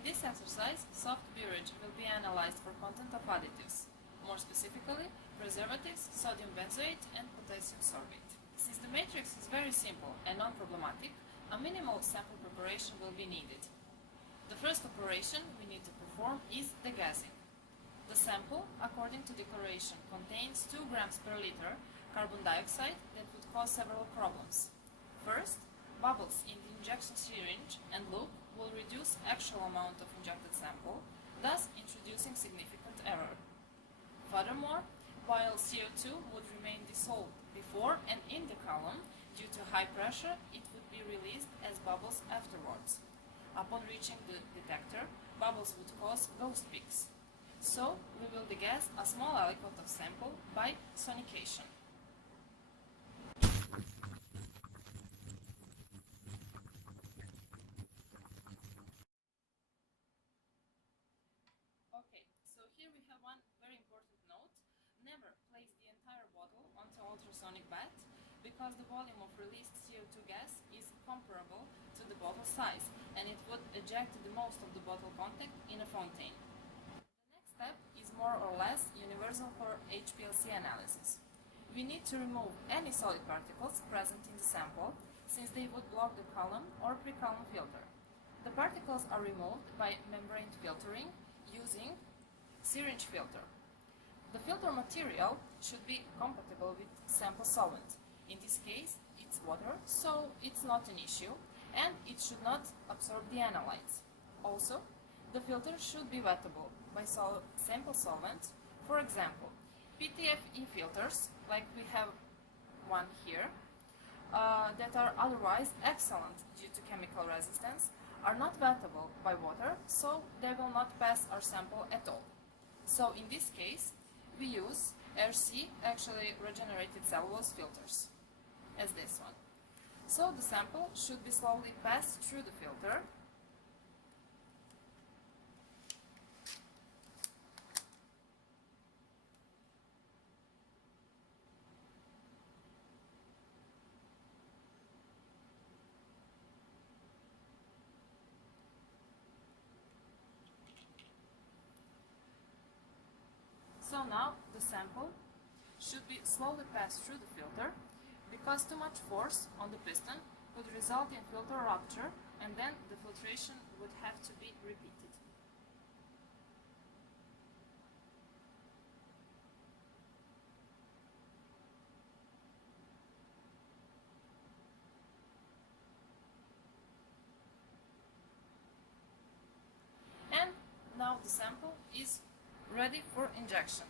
In this exercise, soft beverage will be analyzed for content of additives, more specifically preservatives, sodium benzoate and potassium sorbate. Since the matrix is very simple and non-problematic, a minimal sample preparation will be needed. The first operation we need to perform is degassing. The sample, according to declaration, contains 2 grams per liter carbon dioxide that would cause several problems. First, bubbles in the injection syringe and loop will reduce actual amount of injected sample, thus introducing significant error. Furthermore, while CO2 would remain dissolved before and in the column, due to high pressure, it would be released as bubbles afterwards. Upon reaching the detector, bubbles would cause ghost peaks. So, we will degas a small aliquot of sample by sonication. Okay, so here we have one very important note. Never place the entire bottle onto ultrasonic bath because the volume of released CO2 gas is comparable to the bottle size and it would eject the most of the bottle content in a fountain. The next step is more or less universal for HPLC analysis. We need to remove any solid particles present in the sample since they would block the column or pre-column filter. The particles are removed by membrane filtering using syringe filter. The filter material should be compatible with sample solvent. In this case, it's water, so it's not an issue, and it should not absorb the analytes. Also, the filter should be wettable by sample solvent. For example, PTFE filters, like we have one here, that are otherwise excellent due to chemical resistance, are not wettable by water, so they will not pass our sample at all. So in this case, we use RC, actually regenerated cellulose filters, as this one. So the sample should be slowly passed through the filter. So now the sample should be slowly passed through the filter because too much force on the piston would result in filter rupture and then the filtration would have to be repeated. And now the sample is ready for injection.